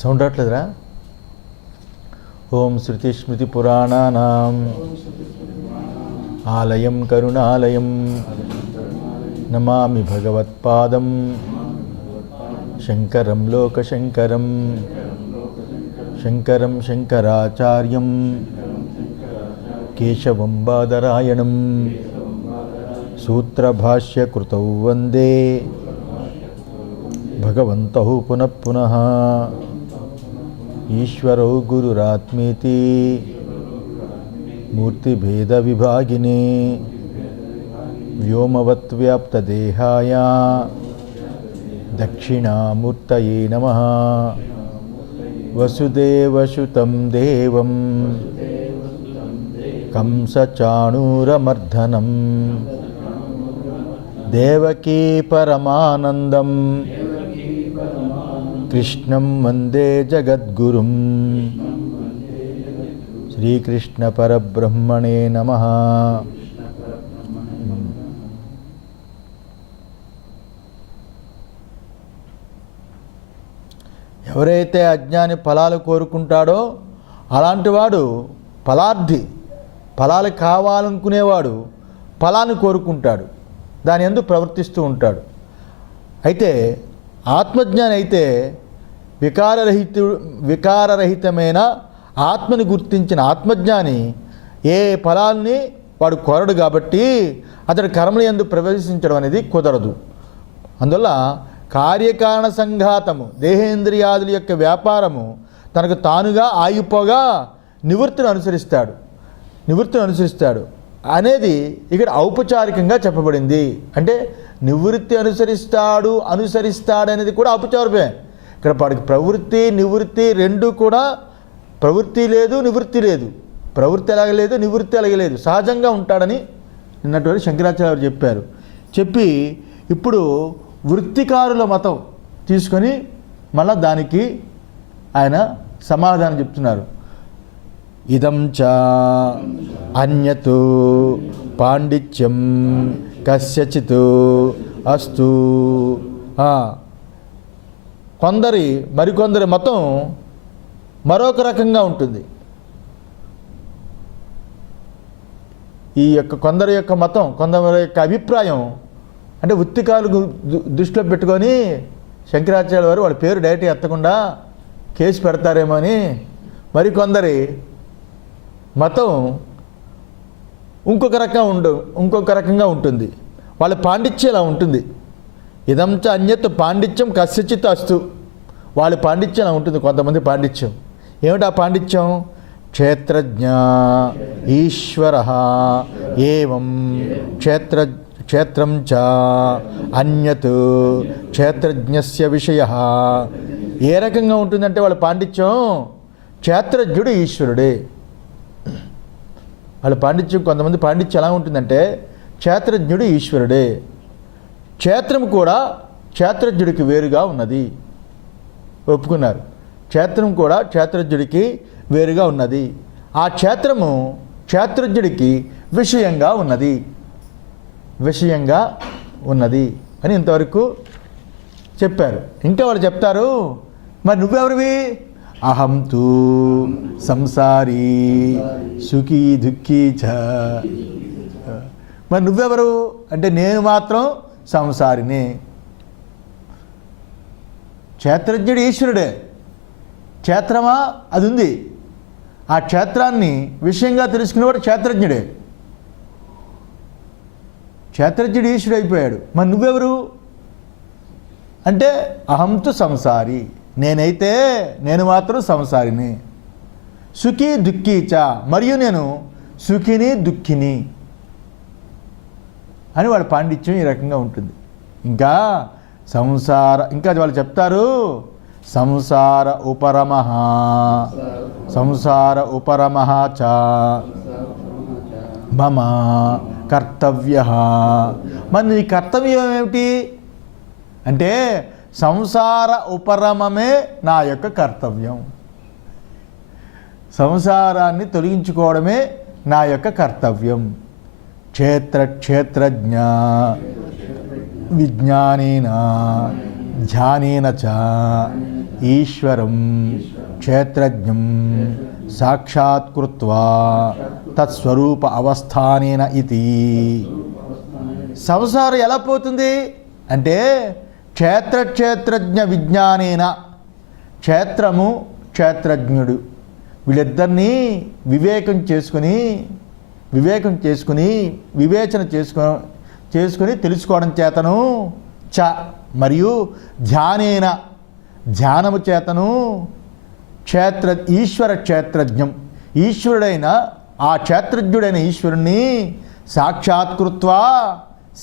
Sound రావట్లేదురా? ఓం శృతిస్మృతిపురాణానాం ఆలయం కరుణాలయం నమామి భగవత్పాదం శంకరం లోకశంకరం శంకరం శంకరాచార్యం కేశవం బాదరాయణం సూత్రభాష్యకృతౌ వందే భగవంతౌ పునః పునః ఈశ్వరౌ గురురాత్మేతి మూర్తిభేద విభాగినే వ్యోమవత్ వ్యాప్తదేహాయ దక్షిణామూర్తయే నమః వసుదేవసుతం దేవం కంసచాణూరమర్దనం దేవకీ పరమానందం కృష్ణం వందే జగద్గురుం శ్రీకృష్ణ పరబ్రహ్మణే నమః. ఎవరైతే అజ్ఞాని ఫలాలు కోరుకుంటాడో అలాంటి వాడు ఫలార్థి, ఫలాలు కావాలనుకునేవాడు ఫలాన్ని కోరుకుంటాడు, దాని యందు ప్రవర్తిస్తూ ఉంటాడు. అయితే ఆత్మజ్ఞాని అయితే వికారరహితమైన ఆత్మని గుర్తించిన ఆత్మజ్ఞాని ఏ ఫలాల్ని వాడు కోరడు కాబట్టి అతడు కర్మల యందు ప్రవేశించడం అనేది కుదరదు. అందువల్ల కార్యకారణ సంఘాతము, దేహేంద్రియాదుల యొక్క వ్యాపారము తనకు తానుగా ఆగిపోగా నివృత్తిని అనుసరిస్తాడు అనేది ఇక్కడ ఔపచారికంగా చెప్పబడింది. అంటే నివృత్తి అనుసరిస్తాడు అనేది కూడా ఔపచారమే. ఇక్కడ వాడికి ప్రవృత్తి నివృత్తి రెండు కూడా, ప్రవృత్తి లేదు నివృత్తి లేదు, ప్రవృత్తి ఎలాగలేదు నివృత్తి ఎలాగలేదు, సహజంగా ఉంటాడని నిన్నటువంటి శంకరాచార్య చెప్పారు. చెప్పి ఇప్పుడు వృత్తికారుల మతం తీసుకొని మళ్ళా దానికి ఆయన సమాధానం చెప్తున్నారు. ఇదం చ అన్యత్ పాండిత్యం కస్యచిత్ అస్తు. మరికొందరి మతం మరొక రకంగా ఉంటుంది. ఈ యొక్క కొందరి యొక్క మతం, కొందరి యొక్క అభిప్రాయం అంటే వృత్తికారులు దృష్టిలో పెట్టుకొని శంకరాచార్య వారు వాళ్ళ పేరు డైరెక్ట్గా ఎత్తకుండా కేసు పెడతారేమో అని మరికొందరి మతం ఇంకొక రకంగా ఉంటుంది. వాళ్ళ పాండిత్యం ఇలా ఉంటుంది. ఇదంచ అన్యత్ పాండిత్యం కస్యచిత్ అస్తు. వాళ్ళ పాండిత్యం ఇలా ఉంటుంది. కొంతమంది పాండిత్యం ఏమిటా పాండిత్యం? క్షేత్రజ్ఞ ఈశ్వర ఏవం క్షేత్రం చ అన్యత్ క్షేత్రజ్ఞస్య విషయ. ఏ రకంగా ఉంటుందంటే వాళ్ళ పాండిత్యం క్షేత్రజ్ఞుడు ఈశ్వరుడే. వాళ్ళ పాండిత్యం, కొంతమంది పాండిత్యం ఎలా ఉంటుందంటే క్షేత్రజ్ఞుడు ఈశ్వరుడే. క్షేత్రం కూడా క్షేత్రజ్ఞుడికి వేరుగా ఉన్నది, ఒప్పుకున్నారు. క్షేత్రం కూడా క్షేత్రజ్ఞుడికి వేరుగా ఉన్నది. ఆ క్షేత్రము క్షేత్రజ్ఞుడికి విషయంగా ఉన్నది అని ఇంతవరకు చెప్పారు. ఇంకా వాళ్ళు చెప్తారు, మరి నువ్వెవరివి? అహం తూ సంసారీ సుఖీ దుఃఖీ చ. మరి నువ్వెవరు అంటే నేను మాత్రం సంసారిని. క్షేత్రజ్ఞుడు ఈశ్వరుడే. క్షేత్రమా అది ఉంది. ఆ క్షేత్రాన్ని విషయంగా తెలుసుకునేవాడు క్షేత్రజ్ఞుడే. క్షేత్రజ్ఞుడు ఈశ్వరుడు అయిపోయాడు. మరి నువ్వెవరు అంటే అహంతు సంసారి, నేను మాత్రం సంసారిని. సుఖీ దుఃఖీ చ, మరియు నేను సుఖిని దుఃఖిని అని వాళ్ళ పాండిత్యం ఈ రకంగా ఉంటుంది. ఇంకా వాళ్ళు చెప్తారు సంసార ఉపరమః చ మమ కర్తవ్య. మరి నీ కర్తవ్యం ఏమిటి అంటే సంసార ఉపరమమే నా యొక్క కర్తవ్యం. సంసారాన్ని తొలగించుకోవడమే నా యొక్క కర్తవ్యం. క్షేత్రజ్ఞ విజ్ఞానేన ధ్యానేన చ ఈశ్వరం క్షేత్రజ్ఞం సాక్షాత్కృత్వా తత్స్వరూప అవస్థానేన ఇది. సంసారం ఎలా పోతుంది అంటే క్షేత్రజ్ఞ విజ్ఞానేన, క్షేత్రము క్షేత్రజ్ఞుడు వీళ్ళిద్దరినీ వివేచన చేసుకొని తెలుసుకోవడం చేతను చ మరియు ధ్యానేన ధ్యానము చేతను ఈశ్వర క్షేత్రజ్ఞం ఈశ్వరుడైన ఆ క్షేత్రజ్ఞుడైన ఈశ్వరుణ్ణి సాక్షాత్కృత్వా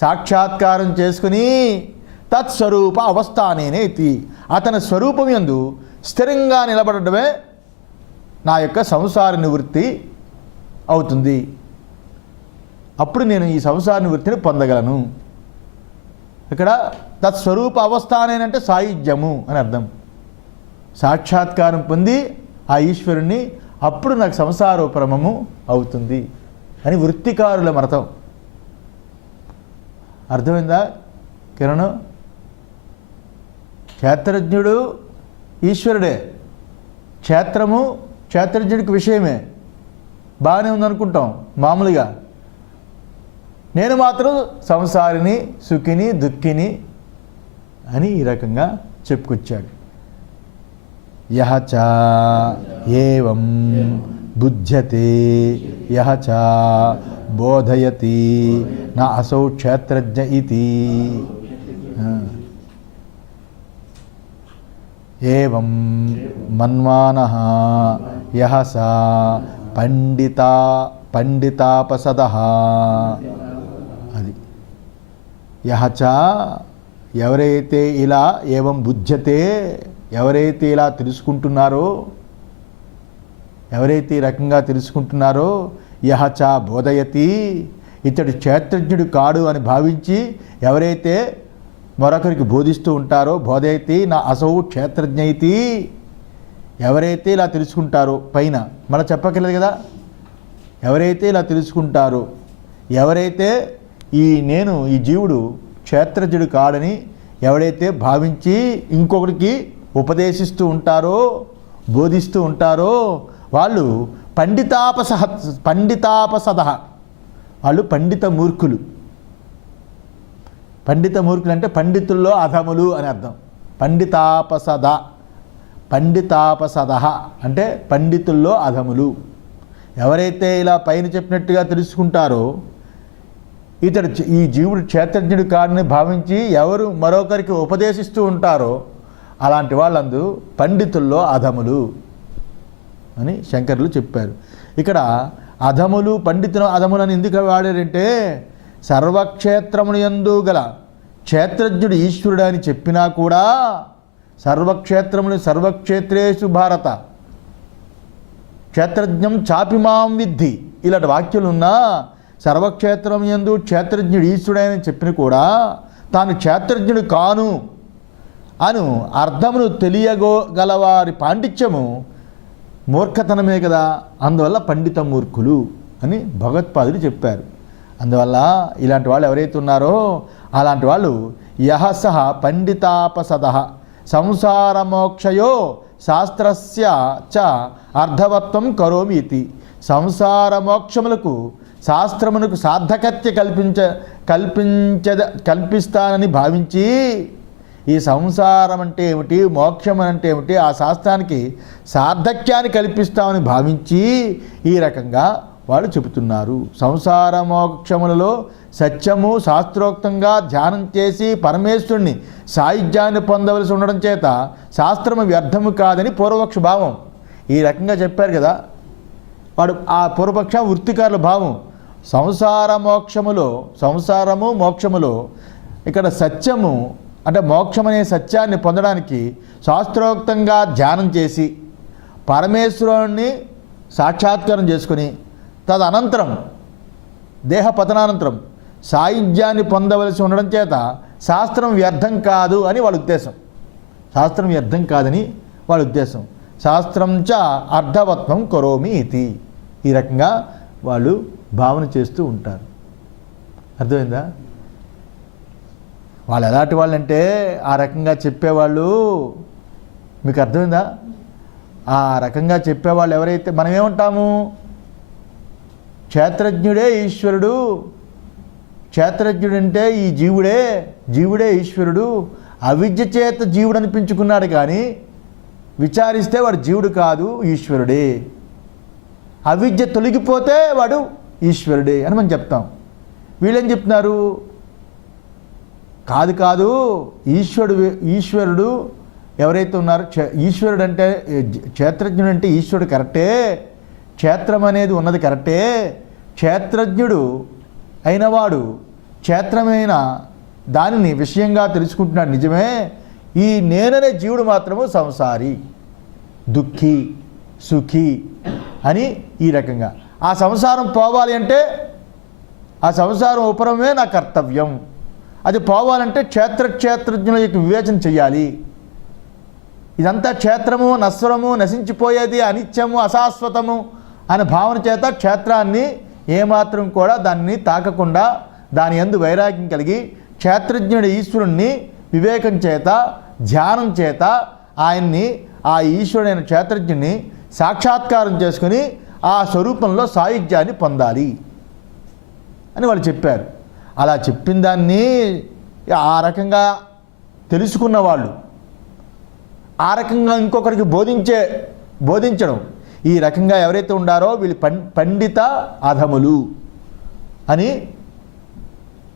సాక్షాత్కారం చేసుకుని తత్స్వరూప అవస్థానేనే ఇది, అతని స్వరూపం యందు స్థిరంగా నిలబడటమే నా యొక్క సంసార నివృత్తి అవుతుంది. అప్పుడు నేను ఈ సంసార నివృత్తిని పొందగలను. ఇక్కడ తత్స్వరూప అవస్థానేనంటే సాయుధ్యము అని అర్థం. సాక్షాత్కారం పొంది ఆ ఈశ్వరుణ్ణి అప్పుడు నాకు సంసారోపరమము అవుతుంది అని వృత్తికారుల మతం. అర్థమైందా కిరణ్? క్షేత్రజ్ఞుడు ఈశ్వరుడే, క్షేత్రము క్షేత్రజ్ఞుడికి విషయమే, బాగానే ఉందనుకుంటాం మామూలుగా. నేను మాత్రం సంసారిని సుఖిని దుఃఖిని అని ఈ రకంగా చెప్పుకొచ్చాడు. యహ చ ఏవం బుధ్యతే యహ చ బోధయతి నా అసౌ క్షేత్రజ్ఞ ఇతి. ఏవం మన్వానః యహ స పండితాపసదః. అది యహ చ ఎవరైతే ఇలా ఏవం బుధ్యతే, ఎవరైతే ఇలా తెలుసుకుంటున్నారో, ఎవరైతే ఈ రకంగా తెలుసుకుంటున్నారో యహ చ బోధయతి, ఇతడు క్షేత్రజ్ఞుడు కాడు అని భావించి ఎవరైతే మరొకరికి బోధిస్తూ ఉంటారో, బోధయతి నా అసౌ క్షేత్రజ్ఞయితి, ఎవరైతే ఇలా తెలుసుకుంటారో, పైన మనం చెప్పక్కర్లేదు కదా, ఎవరైతే ఇలా తెలుసుకుంటారో, ఎవరైతే ఈ జీవుడు క్షేత్రజ్ఞుడు కాడని ఎవరైతే భావించి ఇంకొకరికి ఉపదేశిస్తూ ఉంటారో, బోధిస్తూ ఉంటారో వాళ్ళు పండితాపసద, వాళ్ళు పండిత మూర్ఖులు. పండిత మూర్ఖులు అంటే పండితుల్లో అధములు అని అర్థం. పండితాపసద అంటే పండితుల్లో అధములు. ఎవరైతే ఇలా పైన చెప్పినట్టుగా తెలుసుకుంటారో, ఈ జీవుడు క్షేత్రజ్ఞుడు కాడని భావించి ఎవరు మరొకరికి ఉపదేశిస్తూ ఉంటారో అలాంటి వాళ్ళందు పండితుల్లో అధములు అని శంకరులు చెప్పారు. ఇక్కడ అధములు పండితులు అధములు అని ఎందుకు వాడారంటే, సర్వక్షేత్రమును యందు గల క్షేత్రజ్ఞుడు ఈశ్వరుడు అని చెప్పినా కూడా, సర్వక్షేత్రములు సర్వక్షేత్రేషు భారత క్షేత్రజ్ఞం చాపిమాం విద్ధి ఇలాంటి వాక్యాలు ఉన్నా, సర్వక్షేత్రం యందు క్షేత్రజ్ఞుడు ఈశ్వరుడని చెప్పిన కూడా తాను క్షేత్రజ్ఞుడు కాను అను అర్థమును తెలియగలవారి పాండిత్యము మూర్ఖతనమే కదా, అందువల్ల పండిత మూర్ఖులు అని భగవత్పాదులు చెప్పారు. అందువల్ల ఇలాంటి వాళ్ళు ఎవరైతే ఉన్నారో అలాంటి వాళ్ళు యహసహ పండితాపసద సంసారమోక్షయో శాస్త్రస్య చ అర్ధవత్వం కరోమి ఇతి. సంసార మోక్షములకు శాస్త్రమునకు సార్థకత్య కల్పిస్తానని భావించి, ఈ సంసారం అంటే ఏమిటి, మోక్షం అంటే ఏమిటి, ఆ శాస్త్రానికి సార్థక్యాన్ని కల్పిస్తామని భావించి ఈ రకంగా వాళ్ళు చెబుతున్నారు. సంసార మోక్షములలో సత్యము శాస్త్రోక్తంగా ధ్యానం చేసి పరమేశ్వరుని సాయుధ్యాన్ని పొందవలసి ఉండడం చేత శాస్త్రము వ్యర్థము కాదని పూర్వపక్ష భావం. ఈ రకంగా చెప్పారు కదా వాడు, ఆ పూర్వపక్ష వృత్తికారుల భావం. సంసారము మోక్షములో ఇక్కడ సత్యము అంటే మోక్షం అనే సత్యాన్ని పొందడానికి శాస్త్రోక్తంగా ధ్యానం చేసి పరమేశ్వరుణ్ణి సాక్షాత్కారం చేసుకుని తదనంతరం దేహ పతనానంతరం సాయుధ్యాన్ని పొందవలసి ఉండడం చేత శాస్త్రం వ్యర్థం కాదు అని వాళ్ళ ఉద్దేశం. శాస్త్రం వ్యర్థం కాదని వాళ్ళ ఉద్దేశం. శాస్త్రం చ అర్ధవత్వం కరోమి ఇది. ఈ రకంగా వాళ్ళు భావన చేస్తూ ఉంటారు. అర్థమైందా? వాళ్ళు ఎలాంటి వాళ్ళంటే ఆ రకంగా చెప్పేవాళ్ళు, మీకు అర్థమైందా? ఆ రకంగా చెప్పేవాళ్ళు ఎవరైతే, మనం ఏమంటాము, క్షేత్రజ్ఞుడే ఈశ్వరుడు, క్షేత్రజ్ఞుడంటే ఈ జీవుడే, జీవుడే ఈశ్వరుడు, అవిద్య చేత జీవుడు అనిపించుకున్నాడు కానీ విచారిస్తే వాడు జీవుడు కాదు, ఈశ్వరుడే. అవిద్య తొలగిపోతే వాడు ఈశ్వరుడే అని మనం చెప్తాం. వీళ్ళేం చెప్తున్నారు, కాదు కాదు, ఈశ్వరుడు ఎవరైతే ఉన్నారో, ఈశ్వరుడు అంటే క్షేత్రజ్ఞుడు అంటే ఈశ్వరుడు కరెక్టే, క్షేత్రం అనేది ఉన్నది కరెక్టే, క్షేత్రజ్ఞుడు అయినవాడు క్షేత్రమైన దానిని విషయంగా తెలుసుకుంటున్నాడు నిజమే. ఈ నేననే జీవుడు మాత్రము సంసారి, దుఃఖి, సుఖి అని ఈ రకంగా. ఆ సంసారం పోవాలి అంటే ఆ సంసారం ఉపరమే నా కర్తవ్యం. అది పోవాలంటే క్షేత్రజ్ఞుల యొక్క వివేచన చెయ్యాలి. ఇదంతా క్షేత్రము నశ్వరము, నశించిపోయేది, అనిత్యము, అశాశ్వతము అనే భావన చేత క్షేత్రాన్ని ఏమాత్రం కూడా దాన్ని తాకకుండా దాని యందు వైరాగ్యం కలిగి క్షేత్రజ్ఞుడి ఈశ్వరుణ్ణి వివేకం చేత ధ్యానం చేత ఆయన్ని, ఆ ఈశ్వరుడైన క్షేత్రజ్ఞుడిని సాక్షాత్కారం చేసుకుని ఆ స్వరూపంలో సాయుధ్యాన్ని పొందాలి అని వాళ్ళు చెప్పారు. అలా చెప్పిన దాన్ని ఆ రకంగా తెలుసుకున్న వాళ్ళు ఆ రకంగా ఇంకొకరికి బోధించడం, ఈ రకంగా ఎవరైతే ఉండారో వీళ్ళు పండిత అధములు అని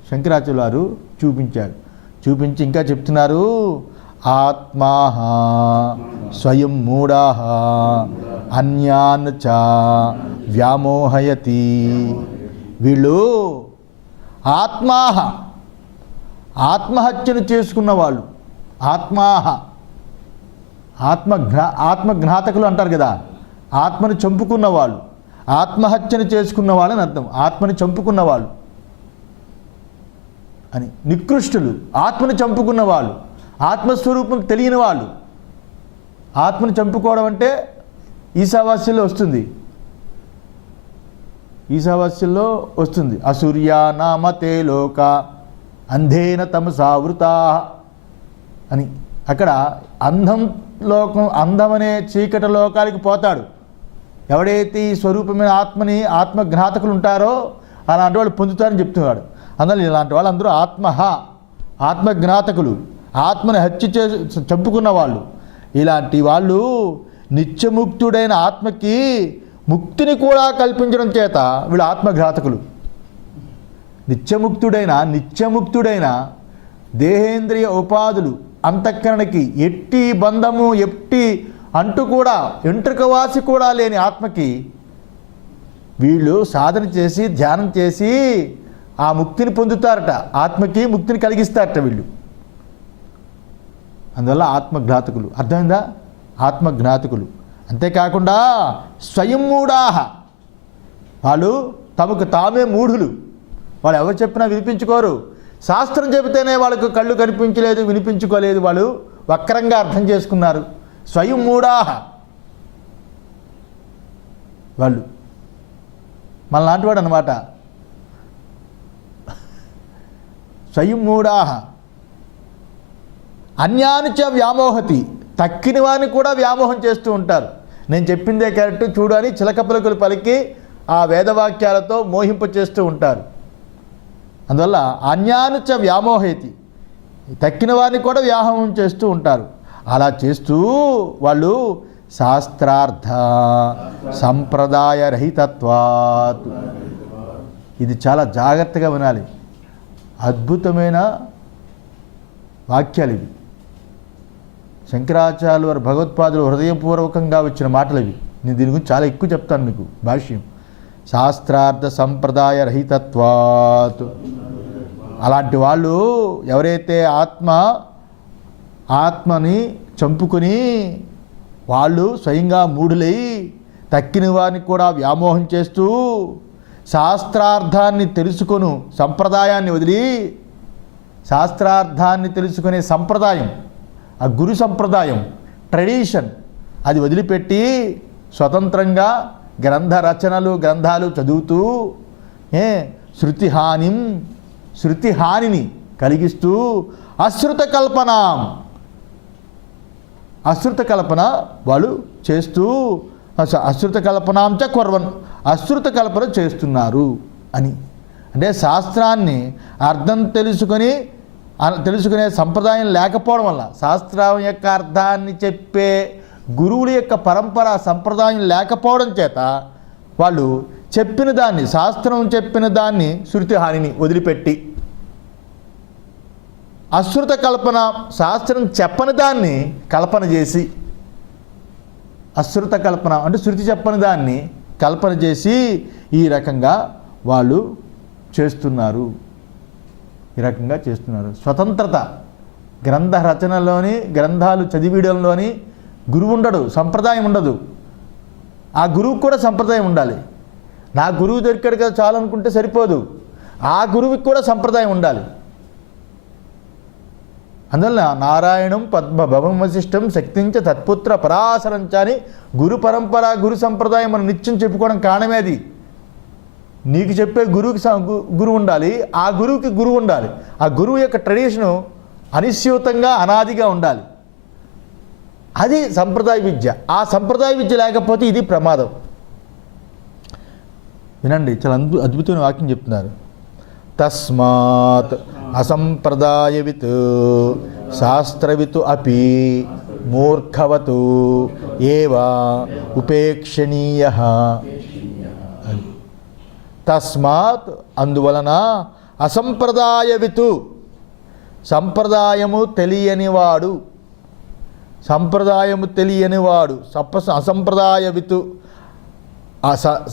శంకరాచార్యులు వారు చూపించి ఇంకా చెప్తున్నారు, ఆత్మాహ స్వయం మూఢాః అన్యాన్ చ వ్యామోహయతి. వీళ్ళు ఆత్మహత్యను చేసుకున్న వాళ్ళు, ఆత్మఘాతకులు అంటారు కదా, ఆత్మని చంపుకున్న వాళ్ళు, ఆత్మహత్యను చేసుకున్న వాళ్ళని అర్థం. ఆత్మని చంపుకున్న వాళ్ళు అని, నికృష్టులు, ఆత్మని చంపుకున్న వాళ్ళు, ఆత్మస్వరూపం తెలియని వాళ్ళు. ఆత్మని చంపుకోవడం అంటే ఈశావాస్యంలో వస్తుంది. అసూర్యా నామతే లోక అంధేన తమసావృతా అని. అక్కడ అందమనే చీకటి లోకానికి పోతాడు ఎవడైతే ఈ స్వరూపమైన ఆత్మఘాతకులు ఉంటారో అలాంటి వాళ్ళు పొందుతారని చెప్తున్నాడు. అందువల్ల ఇలాంటి వాళ్ళు అందరూ ఆత్మఘాతకులు, ఆత్మని చంపుకున్న వాళ్ళు. ఇలాంటి వాళ్ళు నిత్యముక్తుడైన ఆత్మకి ముక్తిని కూడా కల్పించడం చేత వీళ్ళు ఆత్మఘాతకులు. నిత్యముక్తుడైన దేహేంద్రియ ఉపాధులు అంతఃకరణకి ఎట్టి బంధము, ఎట్టి అంటూ కూడా ఎంట్రుకవాసి కూడా లేని ఆత్మకి వీళ్ళు సాధన చేసి ధ్యానం చేసి ఆ ముక్తిని పొందుతారట, ఆత్మకి ముక్తిని కలిగిస్తారట వీళ్ళు. అందువల్ల ఆత్మఘాతకులు. అర్థమైందా? ఆత్మఘాతకులు. అంతేకాకుండా స్వయం మూఢాః, వాళ్ళు తమకు తామే మూఢులు. వాళ్ళు ఎవరు చెప్పినా వినిపించుకోరు. శాస్త్రం చెబితేనే వాళ్ళకు కళ్ళు కనిపించలేదు, వినిపించుకోలేదు, వాళ్ళు వక్రంగా అర్థం చేసుకున్నారు. స్వయం మూఢాః వాళ్ళు మనలాంటివాడు అనమాట. స్వయం మూఢాః అన్యానిచ వ్యామోహతి, తక్కిన వారిని కూడా వ్యామోహం చేస్తూ ఉంటారు. నేను చెప్పిందే కరెక్ట్ చూడు అని చిలక పలుకులు పలికి ఆ వేదవాక్యాలతో మోహింప చేస్తూ ఉంటారు. అందువల్ల అన్యానుచ వ్యామోహయతి, తక్కిన వారిని కూడా వ్యామోహం చేస్తూ ఉంటారు. అలా చేస్తూ వాళ్ళు శాస్త్రార్థ సంప్రదాయ రహితత్వాత్, ఇది చాలా జాగ్రత్తగా వినాలి. అద్భుతమైన వాక్యాలు ఇవి. శంకరాచార్యులు వారు భగవత్పాదులు హృదయపూర్వకంగా వచ్చిన మాటలు ఇవి. నేను దీని గురించి చాలా ఎక్కువ చెప్తాను మీకు భాష్యం. శాస్త్రార్థ సంప్రదాయ రహితత్వాత్, అలాంటి వాళ్ళు ఎవరైతే ఆత్మని చంపుకొని వాళ్ళు స్వయంగా మూఢులై తక్కిన వారిని కూడా వ్యామోహం చేస్తూ శాస్త్రార్థాన్ని తెలుసుకొను సంప్రదాయాన్ని వదిలి, శాస్త్రార్థాన్ని తెలుసుకునే సంప్రదాయం, ఆ గురు సంప్రదాయం, ట్రెడిషన్, అది వదిలిపెట్టి స్వతంత్రంగా గ్రంథాలు చదువుతూ శృతి హానిని కలిగిస్తూ అశ్రుత కల్పన వాళ్ళు చేస్తూ అశ్రుత కల్పనాంచ కుర్వన్ అశ్రుత కల్పన చేస్తున్నారు అని. అంటే శాస్త్రాన్ని అర్థం తెలుసుకునే సంప్రదాయం లేకపోవడం వల్ల, శాస్త్రం యొక్క అర్థాన్ని చెప్పే గురువుల యొక్క పరంపర సంప్రదాయం లేకపోవడం చేత వాళ్ళు చెప్పిన దాన్ని, శాస్త్రం చెప్పిన దాన్ని, శృతి హానిని వదిలిపెట్టి అశ్రుత కల్పన, శాస్త్రం చెప్పని దాన్ని కల్పన చేసి, అశ్రుత కల్పన అంటే శృతి చెప్పని దాన్ని కల్పన చేసి ఈ రకంగా వాళ్ళు చేస్తున్నారు. ఈ రకంగా చేస్తున్నారు. స్వతంత్రత, గ్రంథ రచనలోని, గ్రంథాలు చదివీయడంలోని గురువు ఉండడు, సంప్రదాయం ఉండదు. ఆ గురువుకు కూడా సంప్రదాయం ఉండాలి. నా గురువు దొరికాడు కదా చాలు అనుకుంటే సరిపోదు, ఆ గురువుకి కూడా సంప్రదాయం ఉండాలి. అందువల్ల నారాయణం పద్మభవం వశిష్టం శక్తించ తత్పుత్ర పరాశరంచ అని గురు పరంపర, గురు సంప్రదాయం మనం నిత్యం చెప్పుకోవడం కారణమే అది. నీకు చెప్పే గురువుకి గురువు ఉండాలి, ఆ గురువుకి గురువు ఉండాలి. ఆ గురువు యొక్క ట్రెడిషను అనిశ్చితంగా అనాదిగా ఉండాలి. అది సంప్రదాయ విద్య. ఆ సంప్రదాయ విద్య లేకపోతే ఇది ప్రమాదం. వినండి, చాలా అద్భుతమైన వాక్యం చెప్తున్నారు. తస్మాత్ అసంప్రదాయవిత్ శాస్త్రవిత్ అపి మూర్ఖవతు ఏవ ఉపేక్షణీయః. తస్మాత్ అందువలన అసంప్రదాయవితు సంప్రదాయము తెలియనివాడు, అసంప్రదాయవితు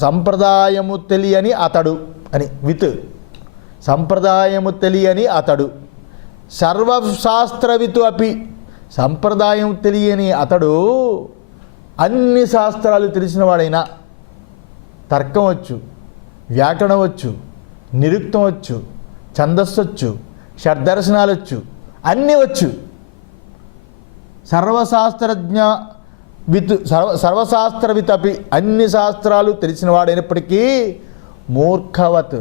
సంప్రదాయము తెలియని అతడు అని, విత్ సంప్రదాయము తెలియని అతడు, సర్వశాస్త్రవితు అపి సంప్రదాయం తెలియని అతడు అన్ని శాస్త్రాలు తెలిసినవాడైనా, తర్కం వచ్చు, వ్యాకరణం వచ్చు, నిరుక్తం వచ్చు, ఛందస్సు వచ్చు, షడ్దర్శనాలు వచ్చు, అన్నీ వచ్చు, సర్వశాస్త్రవిత్ అపి అన్ని శాస్త్రాలు తెలిసినవాడైనప్పటికీ మూర్ఖవత్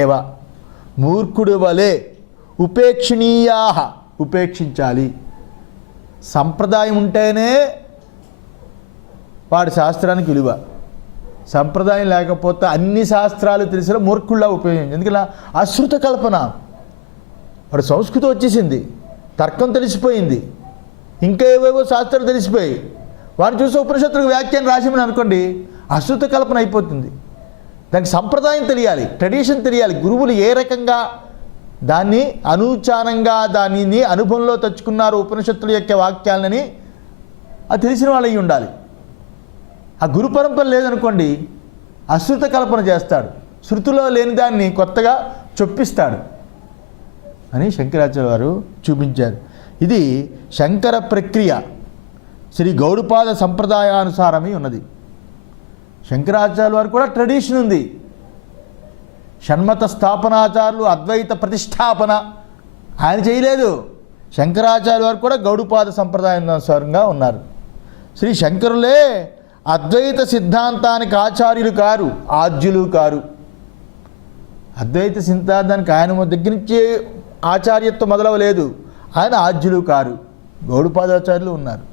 ఏవ మూర్ఖుడు వలె ఉపేక్షణీయా ఉపేక్షించాలి. సంప్రదాయం ఉంటేనే వాడి శాస్త్రానికి విలువ. సంప్రదాయం లేకపోతే అన్ని శాస్త్రాలు తెలిసిన మూర్ఖుల్లా ఉపయోగించి. ఎందుకలా అశ్రుత కల్పన, వాడు సంస్కృతం వచ్చేసింది, తర్కం తెలిసిపోయింది, ఇంకా ఏవేవో శాస్త్రాలు తెలిసిపోయి వాడిని చూసి ఉపనిషత్తులకు వ్యాఖ్యానం రాసిమని అనుకోండి, అశ్రుత కల్పన అయిపోతుంది. దానికి సంప్రదాయం తెలియాలి, ట్రెడిషన్ తెలియాలి, గురువులు ఏ రకంగా దాన్ని అనూచానంగా దానిని అనుభవంలో తెచ్చుకున్నారు ఉపనిషత్తుల యొక్క వాక్యాలని అది తెలిసిన వాళ్ళు అయి ఉండాలి. ఆ గురు పరంపర లేదనుకోండి, అశ్రుత కల్పన చేస్తాడు, శృతిలో లేని దాన్ని కొత్తగా చొప్పిస్తాడు అని శంకరాచార్య వారు చూపించారు. ఇది శంకర ప్రక్రియ శ్రీ గౌడపాద సంప్రదాయానుసారమే ఉన్నది. శంకరాచార్య వారు కూడా ట్రెడిషన్ ఉంది. షణ్మత స్థాపనాచారులు అద్వైత ప్రతిష్టాపన ఆయన చేయలేదు. శంకరాచార్య వారు కూడా గౌడపాద సంప్రదాయానుసారంగా ఉన్నారు. శ్రీ శంకరులే అద్వైత సిద్ధాంతానికి ఆచార్యులు కారు, ఆద్యులు కారు. అద్వైత సిద్ధాంతానికి ఆయన దగ్గర నుంచి ఆచార్యత్వం మొదలవలేదు, ఆయన ఆద్యులు కారు, గౌడపాదాచార్యులు ఉన్నారు.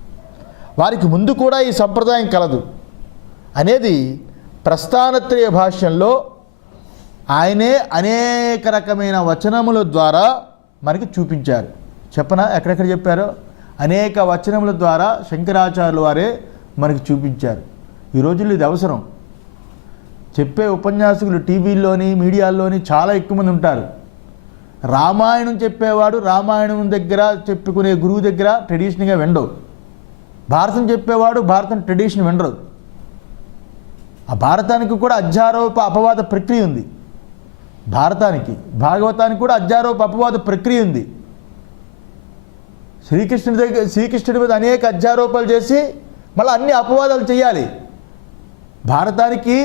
వారికి ముందు కూడా ఈ సంప్రదాయం కలదు అనేది ప్రస్థానత్రయ భాష్యంలో ఆయనే అనేక రకమైన వచనముల ద్వారా మనకి చూపించారు. చెప్పనా ఎక్కడెక్కడ చెప్పారో? అనేక వచనముల ద్వారా శంకరాచార్యుల వారే మనకి చూపించారు. ఈ రోజుల్లో ఇది అవసరం. చెప్పే ఉపన్యాసకులు టీవీల్లోని మీడియాల్లోని చాలా ఎక్కువ మంది ఉంటారు. రామాయణం చెప్పేవాడు రామాయణం దగ్గర చెప్పుకునే గురువు దగ్గర ట్రెడిషన్గా వినడు. భారతం చెప్పేవాడు భారతం ట్రెడిషన్ వినరు. ఆ భారతానికి కూడా అధ్యారోప అపవాద ప్రక్రియ ఉంది. భారతానికి భాగవతానికి కూడా అధ్యారోప అపవాద ప్రక్రియ ఉంది. శ్రీకృష్ణుడి మీద అనేక అధ్యారోపాలు చేసి మళ్ళీ అన్ని అపవాదాలు చేయాలి. భారతానికి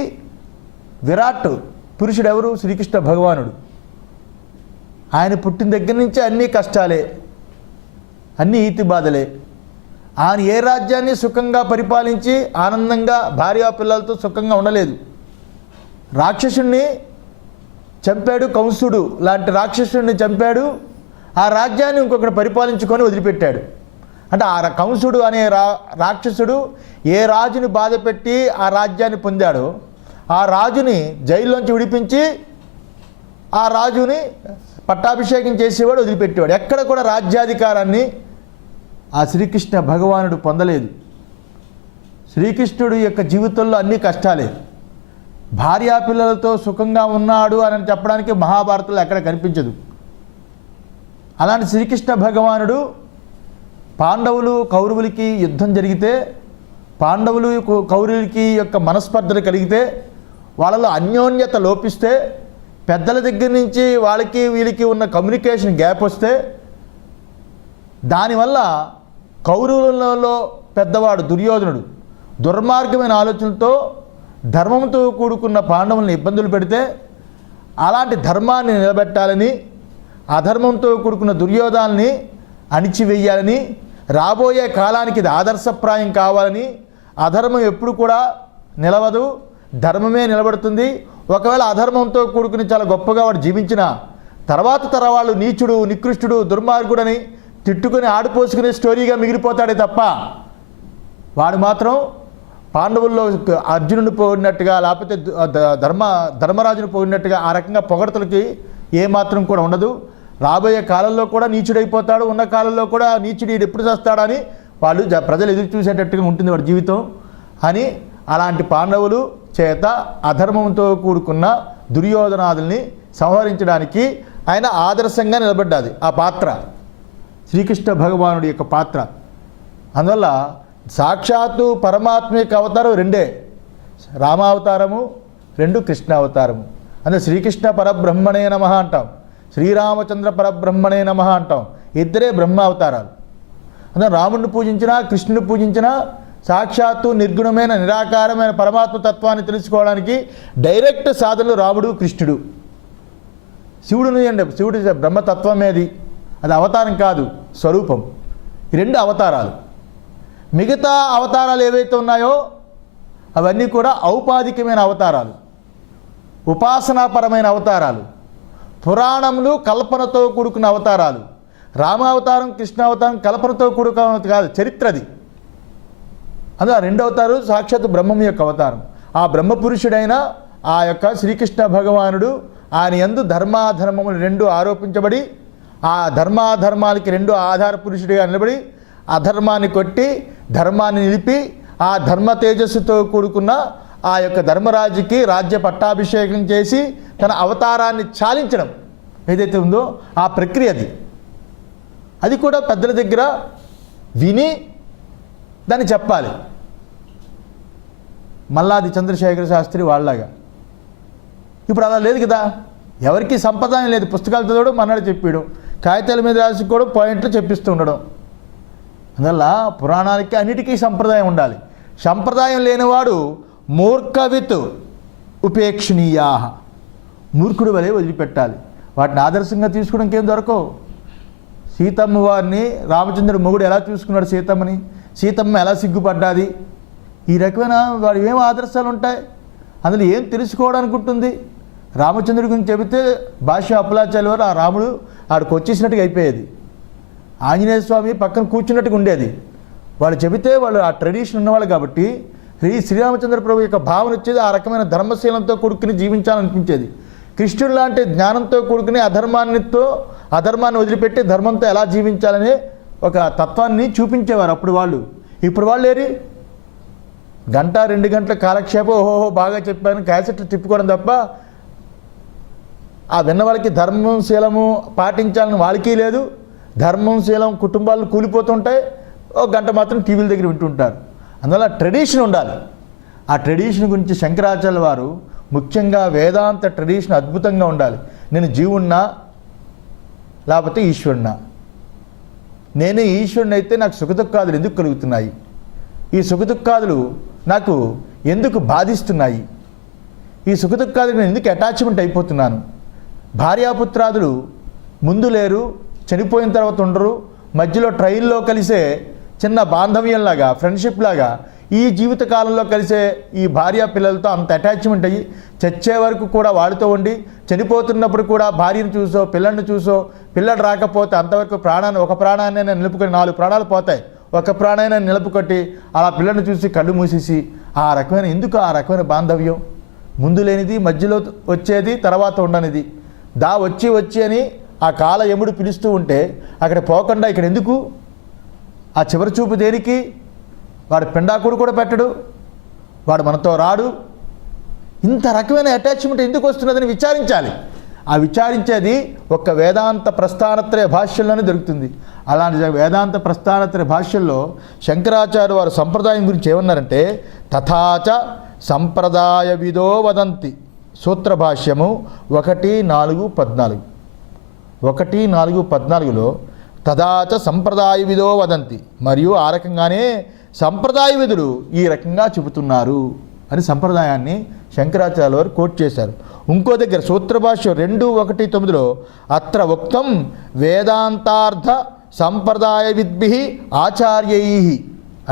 విరాట్ పురుషుడు ఎవరు? శ్రీకృష్ణ భగవానుడు. ఆయన పుట్టిన దగ్గర నుంచి అన్నీ కష్టాలే, అన్నీ ఈతి బాధలే. ఆయన ఏ రాజ్యాన్ని సుఖంగా పరిపాలించి ఆనందంగా భార్యా పిల్లలతో సుఖంగా ఉండలేదు. రాక్షసుణ్ణి చంపాడు, కంసుడు లాంటి రాక్షసుడిని చంపాడు, ఆ రాజ్యాన్ని ఇంకొకటి పరిపాలించుకొని వదిలిపెట్టాడు. అంటే ఆ కంసుడు అనే రాక్షసుడు ఏ రాజుని బాధపెట్టి ఆ రాజ్యాన్ని పొందాడో ఆ రాజుని జైల్లోంచి విడిపించి ఆ రాజుని పట్టాభిషేకం చేసేవాడు, వదిలిపెట్టేవాడు. ఎక్కడ కూడా రాజ్యాధికారాన్ని ఆ శ్రీకృష్ణ భగవానుడు పొందలేదు. శ్రీకృష్ణుడు యొక్క జీవితంలో అన్ని కష్టాలే. భార్యాపిల్లలతో సుఖంగా ఉన్నాడు అని చెప్పడానికి మహాభారతంలో ఎక్కడ కనిపించదు. అలాంటి శ్రీకృష్ణ భగవానుడు పాండవులు కౌరవులకి యుద్ధం జరిగితే, పాండవులు కౌరవులకి యొక్క మనస్పర్ధలు కలిగితే, వాళ్ళలో అన్యోన్యత లోపిస్తే, పెద్దల దగ్గర నుంచి వాళ్ళకి వీళ్ళకి ఉన్న కమ్యూనికేషన్ గ్యాప్ వస్తే, దానివల్ల కౌరవులలో పెద్దవాడు దుర్యోధనుడు దుర్మార్గమైన ఆలోచనలతో ధర్మంతో కూడుకున్న పాండవులను ఇబ్బందులు పెడితే, అలాంటి ధర్మాన్ని నిలబెట్టాలని, అధర్మంతో కూడుకున్న దుర్యోధనాల్ని అణిచివేయాలని, రాబోయే కాలానికి ఇది ఆదర్శప్రాయం కావాలని, అధర్మం ఎప్పుడు కూడా నిలవదు, ధర్మమే నిలబడుతుంది. ఒకవేళ అధర్మంతో కూడుకుని చాలా గొప్పగా వాడు జీవించిన తర్వాత తరవాళ్ళు నీచుడు, నికృష్టుడు, దుర్మార్గుడని తిట్టుకుని ఆడిపోసుకునే స్టోరీగా మిగిలిపోతాడే తప్ప వాడు మాత్రం పాండవుల్లో అర్జునుడిని పోయినట్టుగా లేకపోతే ధర్మరాజుని పోయినట్టుగా ఆ రకంగా పొగడతలకి ఏమాత్రం కూడా ఉండదు. రాబోయే కాలంలో కూడా నీచుడైపోతాడు, ఉన్న కాలంలో కూడా నీచుడు ఎప్పుడు చేస్తాడని వాళ్ళు ప్రజలు ఎదురు చూసేటట్టుగా ఉంటుంది వాడి జీవితం అని. అలాంటి పాండవులు చేత అధర్మంతో కూడుకున్న దుర్యోధనాదుల్ని సంహరించడానికి ఆయన ఆదర్శంగా నిలబడ్డాది ఆ పాత్ర, శ్రీకృష్ణ భగవానుడి యొక్క పాత్ర. అందువల్ల సాక్షాత్తు పరమాత్మ యొక్క అవతారం రెండే, రామావతారము, రెండు కృష్ణ అవతారము. అంటే శ్రీకృష్ణ పరబ్రహ్మణే నమః అంటాం, శ్రీరామచంద్ర పరబ్రహ్మణే నమః అంటాం. ఇద్దరే బ్రహ్మ అవతారాలు. అంటే రాముడిని పూజించినా కృష్ణుని పూజించినా సాక్షాత్తు నిర్గుణమైన నిరాకారమైన పరమాత్మ తత్వాన్ని తెలుసుకోవడానికి డైరెక్ట్ సాధనలు రాముడు కృష్ణుడు. శివుడిని అంటే శివుడి బ్రహ్మతత్వమేది, అది అవతారం కాదు, స్వరూపం. ఈ రెండు అవతారాలు. మిగతా అవతారాలు ఏవైతే ఉన్నాయో అవన్నీ కూడా ఔపాధికమైన అవతారాలు, ఉపాసనాపరమైన అవతారాలు, పురాణములు కల్పనతో కూడుకున్న అవతారాలు. రామావతారం కృష్ణావతారం కల్పనతో కూడుకున్న కాదు, చరిత్రది. అందులో రెండు అవతారాలు సాక్షాత్ బ్రహ్మం యొక్క అవతారం. ఆ బ్రహ్మపురుషుడైన ఆ యొక్క శ్రీకృష్ణ భగవానుడు ఆయన యందు ధర్మాధర్మములు రెండు ఆరోపించబడి ఆ ధర్మాధర్మాలకి రెండు ఆధార పురుషుడిగా నిలబడి అధర్మాన్ని కొట్టి ధర్మాన్ని నిలిపి ఆ ధర్మ తేజస్సుతో కూడుకున్న ఆ యొక్క ధర్మరాజుకి రాజ్య పట్టాభిషేకం చేసి తన అవతారాన్ని చాలించడం ఏదైతే ఉందో ఆ ప్రక్రియ అది కూడా పెద్దల దగ్గర విని దాన్ని చెప్పాలి. మల్లాది చంద్రశేఖర శాస్త్రి వాళ్ళలాగా ఇప్పుడు అలా లేదు కదా, ఎవరికి సంప్రదాయం లేదు. పుస్తకాలు చదవడం, మన్నాడు చెప్పడం, కాగితాల మీద రాసుకోవడం, పాయింట్లు చెప్పిస్తూ ఉండడం. అందువల్ల పురాణాలకి అన్నిటికీ సంప్రదాయం ఉండాలి. సంప్రదాయం లేనివాడు మూర్ఖవిత్ ఉపేక్షణీయా, మూర్ఖుడు వలె వదిలిపెట్టాలి. వాటిని ఆదర్శంగా తీసుకోవడానికి ఏం దొరకవు. సీతమ్మ వారిని రామచంద్రుడు మొగుడు ఎలా చూసుకున్నాడు సీతమ్మని, సీతమ్మ ఎలా సిగ్గుపడ్డాది, ఈ రకమైన వాడు ఏం ఆదర్శాలు ఉంటాయి, అందులో ఏం తెలుసుకోవడానికి ఉంటుంది. రామచంద్రుడి గురించి చెబితే భాష అప్పులాచార్య వారు ఆ రాముడు ఆడికి వచ్చేసినట్టుగా అయిపోయేది, ఆంజనేయ స్వామి పక్కన కూర్చున్నట్టుగా ఉండేది. వాళ్ళు చెబితే వాళ్ళు ఆ ట్రెడిషన్ ఉన్నవాళ్ళు కాబట్టి శ్రీరామచంద్ర ప్రభు యొక్క భావన వచ్చేది ఆ రకమైన ధర్మశీలంతో కూడుకుని జీవించాలనిపించేది. కృష్ణుడు లాంటి జ్ఞానంతో కూడుకుని అధర్మాన్ని వదిలిపెట్టి ధర్మంతో ఎలా జీవించాలనే ఒక తత్వాన్ని చూపించేవారు అప్పుడు వాళ్ళు. ఇప్పుడు వాళ్ళు ఏరి గంట 2 గంటల కాలక్షేపం ఓహోహో బాగా చెప్పాను క్యాసెట్లు తిప్పుకోవడం తప్ప ఆ విన్న వాళ్ళకి ధర్మం శీలము పాటించాలని వాళ్ళకి లేదు. ధర్మం శీలం కుటుంబాలు కూలిపోతుంటాయి, ఒక గంట మాత్రం టీవీల దగ్గర వింటుంటారు. అందువల్ల ట్రెడిషన్ ఉండాలి. ఆ ట్రెడిషన్ గురించి శంకరాచార్య వారు ముఖ్యంగా వేదాంత ట్రెడిషన్ అద్భుతంగా ఉండాలి. నేను జీవున్నా లేకపోతే ఈశ్వరున్నా, నేనే ఈశ్వరుని అయితే నాకు సుఖదుఖాదులు ఎందుకు కలుగుతున్నాయి, ఈ సుఖదుఖాదులు నాకు ఎందుకు బాధిస్తున్నాయి, ఈ సుఖదుఖాదులు నేను ఎందుకు అటాచ్మెంట్ అయిపోతున్నాను, భార్యాపుత్రాదులు ముందు లేరు, చనిపోయిన తర్వాత ఉండరు, మధ్యలో ట్రైన్లో కలిసే చిన్న బాంధవ్యంలాగా ఫ్రెండ్షిప్ లాగా ఈ జీవితకాలంలో కలిసే ఈ భార్య పిల్లలతో అంత అటాచ్మెంట్ అయ్యి చచ్చే వరకు కూడా వాడితో ఉండి, చనిపోతున్నప్పుడు కూడా భార్యను చూసో పిల్లల్ని చూసో, పిల్లడు రాకపోతే అంతవరకు ఒక ప్రాణాన్ని నిలుపుకొని 4 ప్రాణాలు పోతాయి, ఒక ప్రాణాన్ని నిలుపుకొట్టి అలా పిల్లల్ని చూసి కళ్ళు మూసేసి ఆ రకమైన బాంధవ్యం? ముందు లేనిది, మధ్యలో వచ్చేది, తర్వాత ఉండనిది. వచ్చి అని ఆ కాల యముడు పిలుస్తూ ఉంటే అక్కడ పోకుండా ఇక్కడ ఎందుకు? ఆ చివరి చూపు దేనికి? వాడు పిండాకుడు కూడా పెట్టడు, వాడు మనతో రాడు. ఇంత రకమైన అటాచ్మెంట్ ఎందుకు వస్తున్నదని విచారించాలి. ఆ విచారించేది ఒక్క వేదాంత ప్రస్థానత్రయ భాష్యంలోనే దొరుకుతుంది. అలాంటి వేదాంత ప్రస్థానత్రయ భాష్యంలో శంకరాచార్య వారు సంప్రదాయం గురించి ఏమన్నారంటే, తథాచ సంప్రదాయ విదో వదంతి. సూత్ర భాష్యము 1:4-14. 1:4-14లో తదాచ సంప్రదాయ విదో వదంతి, మరియు ఆ రకంగానే సంప్రదాయ విధులు ఈ రకంగా చెబుతున్నారు అని సంప్రదాయాన్ని శంకరాచార్య వారు కోట్ చేశారు. ఇంకో దగ్గర సూత్రభాష్యం 2:1-9లో అత్ర ఉక్తం వేదాంతార్థ సంప్రదాయ విద్భి ఆచార్యై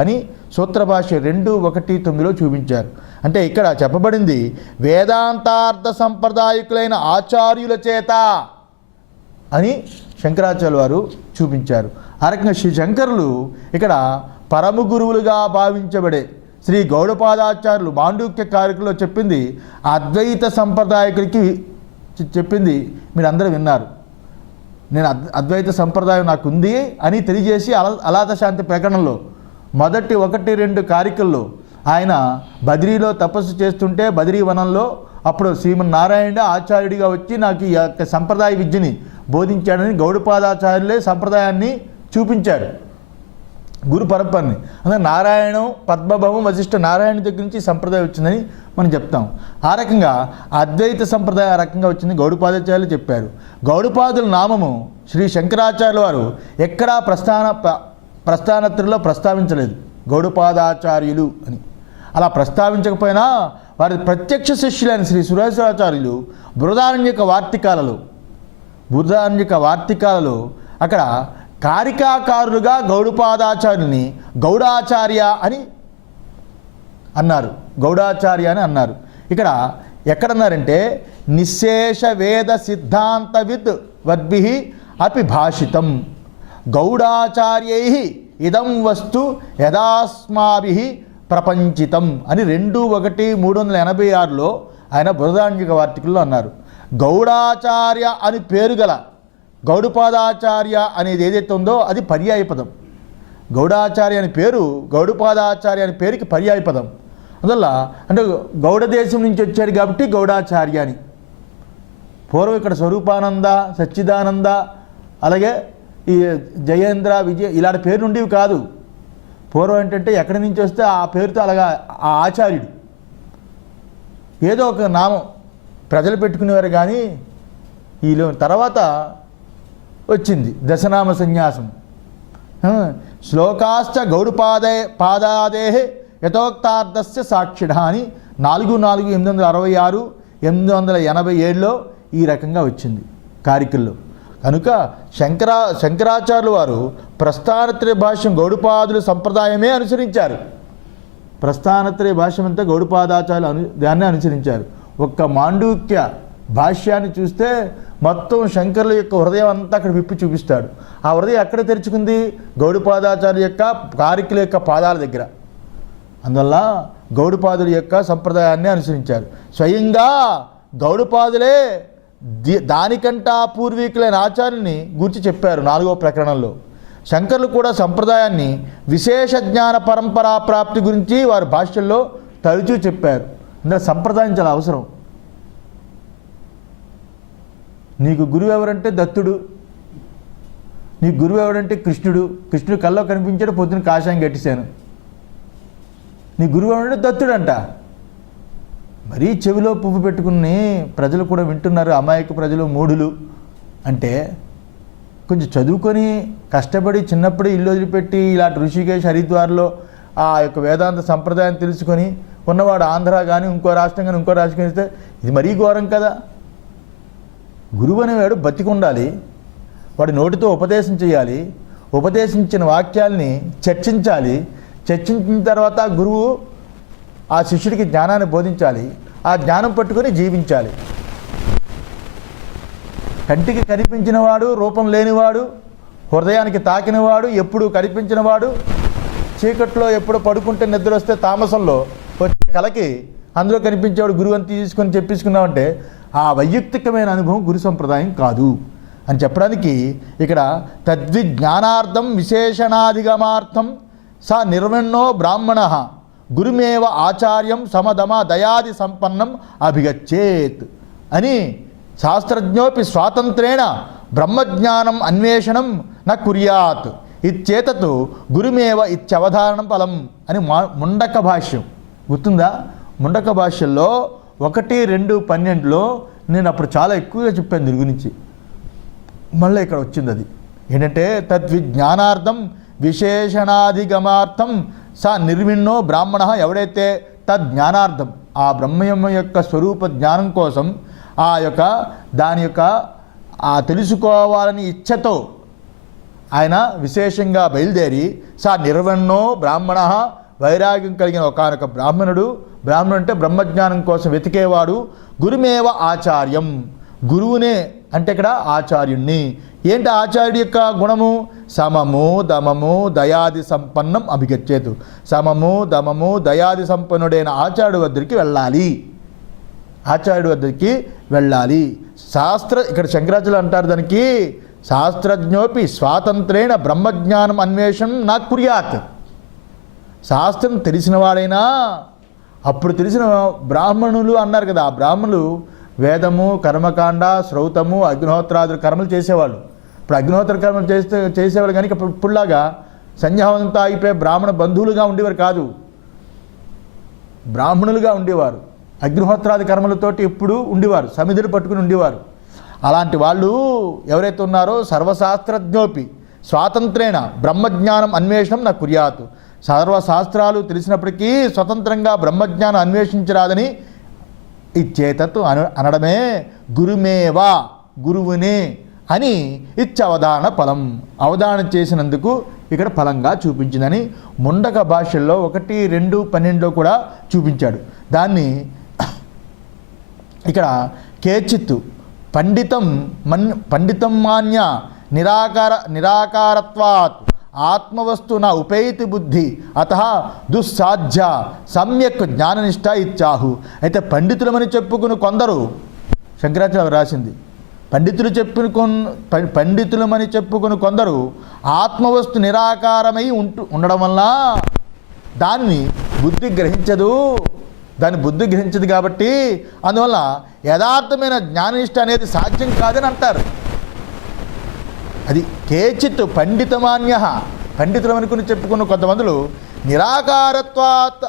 అని సూత్రభాష్యం 2:1-9లో చూపించారు. అంటే ఇక్కడ చెప్పబడింది వేదాంతార్థ సంప్రదాయకులైన ఆచార్యుల చేత అని శంకరాచార్య వారు చూపించారు. ఆ రకంగా శ్రీ శంకరులు ఇక్కడ పరమ గురువులుగా భావించబడే శ్రీ గౌడపాదాచార్యులు మాండూక్య కారికలో చెప్పింది అద్వైత సంప్రదాయకులకి చెప్పింది మీరు అందరూ విన్నారు. నేను అద్వైత సంప్రదాయం నాకు ఉంది అని తెలియజేసి అలాత శాంతి ప్రకటనలో మొదటి 1-2 కారికల్లో ఆయన బద్రీలో తపస్సు చేస్తుంటే బద్రీ వనంలో అప్పుడు శ్రీమన్నారాయణ ఆచార్యుడిగా వచ్చి నాకు ఈ యొక్క సంప్రదాయ విద్యని బోధించాడని గౌడపాదాచార్యులే సంప్రదాయాన్ని చూపించాడు, గురు పరంపరని. అందుకే నారాయణం పద్మభవం వశిష్ఠ నారాయణ దగ్గర నుంచి సంప్రదాయం వచ్చిందని మనం చెప్తాం. ఆ రకంగా అద్వైత సంప్రదాయం ఆ రకంగా వచ్చింది గౌడపాదాచార్యులు చెప్పారు. గౌడపాదుల నామము శ్రీ శంకరాచార్యుల వారు ఎక్కడా ప్రస్థానత్రిలో ప్రస్తావించలేదు గౌడపాదాచార్యులు అని. అలా ప్రస్తావించకపోయినా వారి ప్రత్యక్ష శిష్యులైన శ్రీ సురేశ్వరాచార్యులు బృహదారణ్యక వార్తికాలలో అక్కడ కారికాకారులుగా గౌడపాదాచార్యుని గౌడాచార్య అని అన్నారు. ఇక్కడ ఎక్కడన్నారంటే నిశేష వేద సిద్ధాంతవిత్ వద్భిః అపి భాషితం గౌడాచార్యై ఇదం వస్తు యదాస్మాభిః ప్రపంచితం అని 2:1-386లో ఆయన బృహదారణ్యక వార్తికల్లో అన్నారు. గౌడాచార్య అని పేరు గల గౌడపాదాచార్య అనేది ఏదైతే ఉందో అది పర్యాయ పదం. గౌడాచార్య అని పేరు గౌడపాదాచార్య అనే పేరుకి పర్యాయ పదం. అందువల్ల అంటే గౌడ దేశం నుంచి వచ్చాడు కాబట్టి గౌడాచార్య అని. పూర్వం ఇక్కడ స్వరూపానంద, సచ్చిదానంద, అలాగే ఈ జయేంద్ర, విజయ ఇలాంటి పేరు ఉండేవి కాదు. పూర్వం ఏంటంటే ఎక్కడి నుంచి వస్తే ఆ పేరుతో అలాగా ఆ ఆచార్యుడు ఏదో ఒక నామం ప్రజలు పెట్టుకునేవారు. కానీ ఈలో తర్వాత వచ్చింది దశనామ సన్యాసం. శ్లోకాశ్చ పాదాదే యథోక్తార్థస్య సాక్షిణ అని 4-4-866, 887లో ఈ రకంగా వచ్చింది కారికల్లో. కనుక శంకరాచార్యులు వారు ప్రస్థానత్రయ భాష్యం గౌడపాదుల సంప్రదాయమే అనుసరించారు. ప్రస్థానత్రయ భాష్యం అంతా గౌడపాదాచార్యులు దాన్ని అనుసరించారు. ఒక్క మాండూక్య భాష్యాన్ని చూస్తే మొత్తం శంకరుల యొక్క హృదయం అంతా అక్కడ విప్పి చూపిస్తాడు. ఆ హృదయం ఎక్కడ తెరుచుకుంది? గౌడపాదాచార్య యొక్క కారికల యొక్క పాదాల దగ్గర. అందువల్ల గౌడపాదుల యొక్క సంప్రదాయాన్ని అనుసరించారు. స్వయంగా గౌడపాదులే దానికంటా పూర్వీకులైన ఆచార్యుల్ని గురించి చెప్పారు 4వ ప్రకరణంలో. శంకరులు కూడా సంప్రదాయాన్ని విశేష జ్ఞాన పరంపరా ప్రాప్తి గురించి వారి భాష్యంలో తరచూ చెప్పారు. అందులో సంప్రదాయం చాలా అవసరం. నీకు గురువు ఎవరంటే దత్తుడు, నీకు గురువు ఎవడంటే కృష్ణుడు. కృష్ణుడు కల్లో కనిపించాడు, పొద్దున కాషాయం కట్టేశాను. నీ గురువు ఎవడంటే దత్తుడు అంట. మరీ చెవిలో పువ్వు పెట్టుకుని ప్రజలు కూడా వింటున్నారు, అమాయక ప్రజలు, మూఢులు. అంటే కొంచెం చదువుకొని కష్టపడి చిన్నప్పుడే ఇల్లు వదిలిపెట్టి ఇలాంటి ఋషికేశ్, హరిద్వార్లో ఆ యొక్క వేదాంత సంప్రదాయం తెలుసుకొని ఉన్నవాడు ఆంధ్ర కానీ ఇంకో రాష్ట్రం కానీ ఇంకో రాష్ట్రం ఇస్తే ఇది మరీ ఘోరం కదా. గురువు అనేవాడు బతికి ఉండాలి, వాడి నోటితో ఉపదేశం చేయాలి, ఉపదేశించిన వాక్యాల్ని చర్చించాలి, చర్చించిన తర్వాత గురువు ఆ శిష్యుడికి జ్ఞానాన్ని బోధించాలి. ఆ జ్ఞానం పట్టుకొని జీవించాలి. కంటికి కనిపించినవాడు, రూపం లేనివాడు, హృదయానికి తాకినవాడు, ఎప్పుడు కనిపించినవాడు, చీకట్లో ఎప్పుడు పడుకుంటే నిద్ర వస్తే తామసంలో వచ్చే కలకి అందులో కనిపించేవాడు గురువు అని తీసుకొని చెప్పించుకున్నామంటే ఆ వైయక్తికమైన అనుభవం గురు సంప్రదాయం కాదు అని చెప్పడానికి ఇక్కడ తద్విజ్ఞానార్థం విశేషణాధిగమార్థం స నిర్విణ్ణో బ్రాహ్మణ గురుమేవ ఆచార్యం సమదమ దయాది సంపన్నం అభిగచ్చేత్ అని శాస్త్రజ్ఞోపి స్వాతంత్రేణ బ్రహ్మజ్ఞానం అన్వేషణం న కుర్యాత్ ఇచ్చేతత్ గురుమేవ ఇత్యవధారణం ఫలం అని ముండక భాష్యం గుర్తుందా? ముండక భాష్యంలో 1:2:12లో నేను అప్పుడు చాలా ఎక్కువగా చెప్పాను దీని గురించి. మళ్ళీ ఇక్కడ వచ్చింది అది ఏంటంటే తద్విజ్ఞానార్థం విశేషణాధిగమార్థం స నిర్విణ్ణో బ్రాహ్మణ ఎవడైతే తద్జ్ఞానార్థం ఆ బ్రహ్మం యొక్క స్వరూప జ్ఞానం కోసం దాని యొక్క ఆ తెలుసుకోవాలని ఇచ్ఛతో ఆయన విశేషంగా బయలుదేరి స నిర్విణ్ణో బ్రాహ్మణ వైరాగ్యం కలిగిన ఒకనొక బ్రాహ్మణుడు అంటే బ్రహ్మజ్ఞానం కోసం వెతికేవాడు గురుమేవ ఆచార్యం గురువునే అంటే ఇక్కడ ఆచార్యుణ్ణి. ఏంటి ఆచార్యుడి యొక్క గుణము? సమము దమము దయాది సంపన్నం అభిగచ్చేతు. సమము దమము దయాది సంపన్నుడైన ఆచార్యుడి వద్దరికి వెళ్ళాలి. ఇక్కడ శంకరాచార్యులు అంటారు దానికి శాస్త్రజ్ఞోపి స్వాతంత్రేణ బ్రహ్మజ్ఞానం అన్వేషణం నా కుర్యాత్. శాస్త్రం తెలిసినవాడైనా అప్పుడు తెలిసిన బ్రాహ్మణులు అన్నారు కదా, ఆ బ్రాహ్మణులు వేదము కర్మకాండ శ్రౌతము అగ్నిహోత్రాదులు కర్మలు చేసేవాళ్ళు. ఇప్పుడు అగ్నిహోత్ర కర్మలు చేసేవాళ్ళు కానీ ఇప్పుడులాగా సంధ్యావంతంతో ఆగిపోయే బ్రాహ్మణ బంధువులుగా ఉండేవారు కాదు, బ్రాహ్మణులుగా ఉండేవారు. అగ్నిహోత్రాది కర్మలతోటి ఎప్పుడు ఉండేవారు, సమిధులు పట్టుకుని ఉండేవారు. అలాంటి వాళ్ళు ఎవరైతే ఉన్నారో సర్వశాస్త్రజ్ఞోపి స్వాతంత్రేణ బ్రహ్మజ్ఞానం అన్వేషణం నా కుర్యాతు. సర్వశాస్త్రాలు తెలిసినప్పటికీ స్వతంత్రంగా బ్రహ్మజ్ఞానం అన్వేషించరాదని ఇచ్చేతత్తు అనడమే గురుమేవా గురువునే అని ఇచ్చవధాన ఫలం అవధానం చేసినందుకు ఇక్కడ ఫలంగా చూపించిందని ముండక భాషల్లో 1:2:12లో కూడా చూపించాడు. దాన్ని ఇక్కడ కేచిత్ పండితం మాన్య నిరాకారత్వాత్ ఆత్మవస్తు నా ఉపైతి బుద్ధి అత దుస్సాధ్య సమ్యక్ జ్ఞాననిష్ట ఇచ్చాహు. అయితే పండితులమని చెప్పుకుని కొందరు శంకరాచార్య రాసింది పండితులమని చెప్పుకుని కొందరు ఆత్మవస్తు నిరాకారమై ఉండడం వల్ల దాన్ని బుద్ధి గ్రహించదు కాబట్టి అందువల్ల యథార్థమైన జ్ఞాననిష్ట అనేది సాధ్యం కాదని అంటారు. అది కేచిత్ పండితమాన్య పండితులు అనుకుని చెప్పుకున్న కొంతమందులు నిరాకారత్వాత్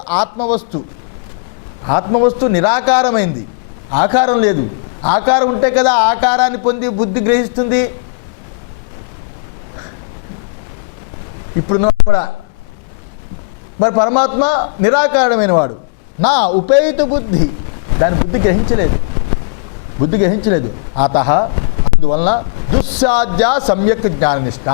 ఆత్మవస్తు నిరాకారమైంది, ఆకారం లేదు. ఆకారం ఉంటే కదా ఆకారాన్ని పొంది బుద్ధి గ్రహిస్తుంది. ఇప్పుడు కూడా మరి పరమాత్మ నిరాకారమైన వాడు, నా ఉపేత బుద్ధి దాని బుద్ధి గ్రహించలేదు. అందువలన దుస్సాధ్య సమ్యక్ జ్ఞాననిష్ట.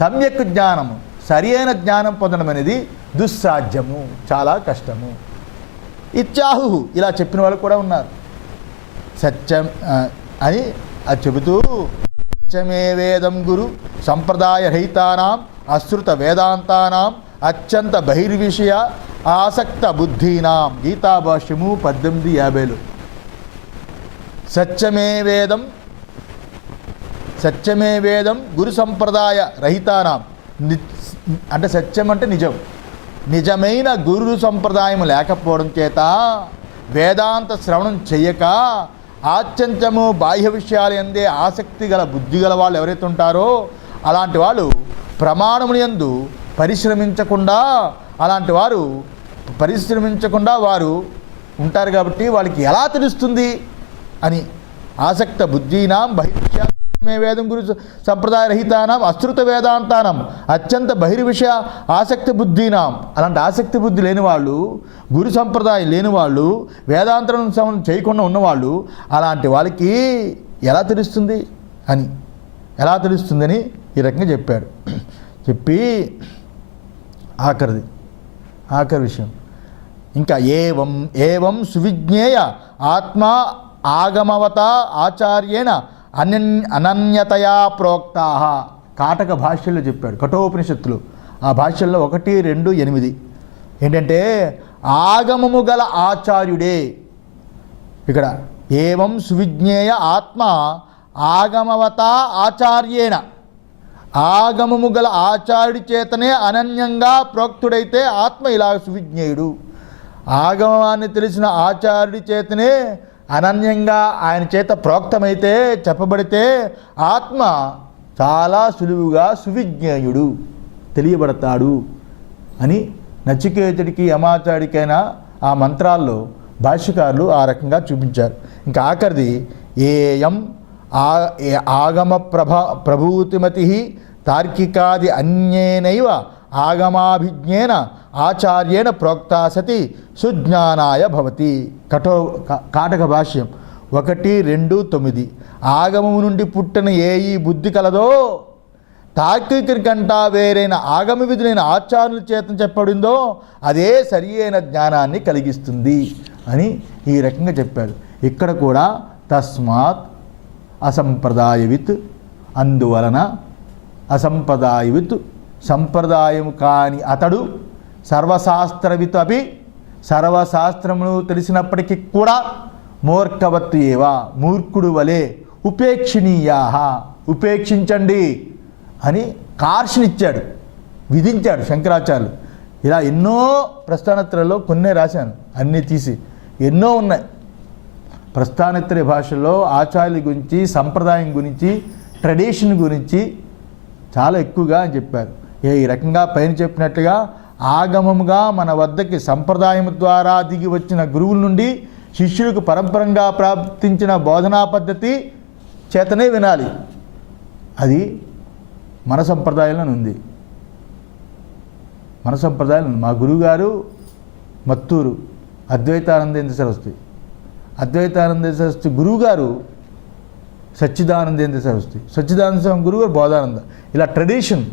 సమ్యక్ జ్ఞానము సరి అయిన జ్ఞానం పొందడం అనేది దుస్సాధ్యము, చాలా కష్టము. ఇత్యాహు ఇలా చెప్పిన వాళ్ళు కూడా ఉన్నారు. సత్యం అని అది చెబుతూ సత్యమే వేదం గురు సంప్రదాయ రహితానాం అశ్రుత వేదాంతానాం అత్యంత బహిర్విషయ ఆసక్త బుద్ధీనాం. గీతాభాష్యము 18:50. సత్యమే వేదం గురు సంప్రదాయ రహితానాం. అంటే సత్యం అంటే నిజమైన గురు సంప్రదాయం లేకపోవడం చేత వేదాంత శ్రవణం చెయ్యక ఆత్యంతము బాహ్య విషయాలు ఎందే ఆసక్తి గల బుద్ధి గల వాళ్ళు ఎవరైతే ఉంటారో అలాంటి వాళ్ళు ప్రమాణముని యందు పరిశ్రమించకుండా వారు ఉంటారు. కాబట్టి వాళ్ళకి ఎలా తెలుస్తుంది అని ఆసక్త బుద్ధీనాం బహిర్విషయ వేదం గురు సంప్రదాయ రహితానాం అశ్రుత వేదాంతానం అత్యంత బహిర్విషయ ఆసక్తి బుద్ధీనాం. అలాంటి ఆసక్తి బుద్ధి లేని వాళ్ళు, గురు సంప్రదాయం లేని వాళ్ళు, వేదాంతరం చేయకుండా ఉన్నవాళ్ళు అలాంటి వాళ్ళకి ఎలా తెలుస్తుందని ఈ రకంగా చెప్పాడు. చెప్పి ఆఖరి విషయం ఇంకా ఏవం ఏవం సువిజ్ఞేయ ఆత్మ ఆగమవత ఆచార్యేణ అనన్యతయా ప్రోక్తా కాటక భాష్యంలో చెప్పాడు, కఠోపనిషత్తులు ఆ భాష్యంలో 1, 2, 8 ఏంటంటే ఆగమము గల ఆచార్యుడే. ఇక్కడ ఏవం సువిజ్ఞేయ ఆత్మ ఆగమవత ఆచార్యేణ, ఆగమము గల ఆచార్యుడి చేతనే అనన్యంగా ప్రోక్తుడైతే ఆత్మ ఇలా సువిజ్ఞేయుడు. ఆగమాన్ని తెలిసిన ఆచార్యుడి చేతనే అనన్యంగా ఆయన చేత ప్రోక్తమైతే చెప్పబడితే ఆత్మ చాలా సులువుగా సువిజ్ఞేయుడు తెలియబడతాడు అని నచికేతుడికి యమాచార్యుడికైనా ఆ మంత్రాల్లో భాష్యకారులు ఆ రకంగా చూపించారు. ఇంకా ఆఖరిది ఏయం ఆగమ ప్రభూతిమతి తార్కికాది అన్యేనైవ ఆగమాభిజ్ఞేన ఆచార్యేణ ప్రోక్తా సతి సుజ్ఞానాయ భవతి. కాటక భాష్యం 1, 2, 9 ఆగమము నుండి పుట్టిన ఏ ఈ బుద్ధి కలదో తార్కికుని కంటా వేరైన ఆగమ విధులైన ఆచార్యుల చేత చెప్పబడిందో అదే సరి అయిన జ్ఞానాన్ని కలిగిస్తుంది అని ఈ రకంగా చెప్పారు. ఇక్కడ కూడా తస్మాత్ అసంప్రదాయవిత్, అందువలన అసంప్రదాయవిత్ సంప్రదాయము కాని అతడు సర్వశాస్త్రవిత్ అపి, సర్వశాస్త్రమును తెలిసినప్పటికీ కూడా మూర్ఖవత్తు ఏవా, మూర్ఖుడు వలె ఉపేక్షణీయా, ఉపేక్షించండి అని కార్షనిచ్చాడు, విధించాడు శంకరాచార్యులు. ఇలా ఎన్నో ప్రస్థానత్రలో కొన్నే రాశాను, అన్నీ తీసి ఎన్నో ఉన్నాయి. ప్రస్థానత్రయ భాషలో ఆచార్యుల గురించి, సంప్రదాయం గురించి, ట్రెడిషన్ గురించి చాలా ఎక్కువగా అని చెప్పారు. ఈ రకంగా పైన చెప్పినట్టుగా ఆగమముగా మన వద్దకి సంప్రదాయం ద్వారా దిగి వచ్చిన గురువుల నుండి శిష్యులకు పరంపరంగా ప్రాప్తించిన బోధనా పద్ధతి చేతనే వినాలి. అది మన సంప్రదాయంలో ఉంది. మన సంప్రదాయం మా గురువుగారు మత్తూరు అద్వైతానందేంద్ర సరస్వతి, అద్వైతానందేంద్ర సరస్వతి గురువుగారు సచ్చిదానందేంద్ర సరస్వతి, సచ్చిదానంద స్వామి గురువుగారు బోధానంద. ఇలా ట్రెడిషన్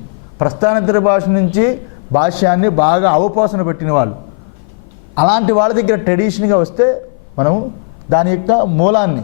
ప్రస్థానేతర భాష నుంచి భాష్యాన్ని బాగా అవపోసన పెట్టిన వాళ్ళు. అలాంటి వాళ్ళ దగ్గర ట్రెడిషన్గా వస్తే మనం దాని యొక్క మూలాన్ని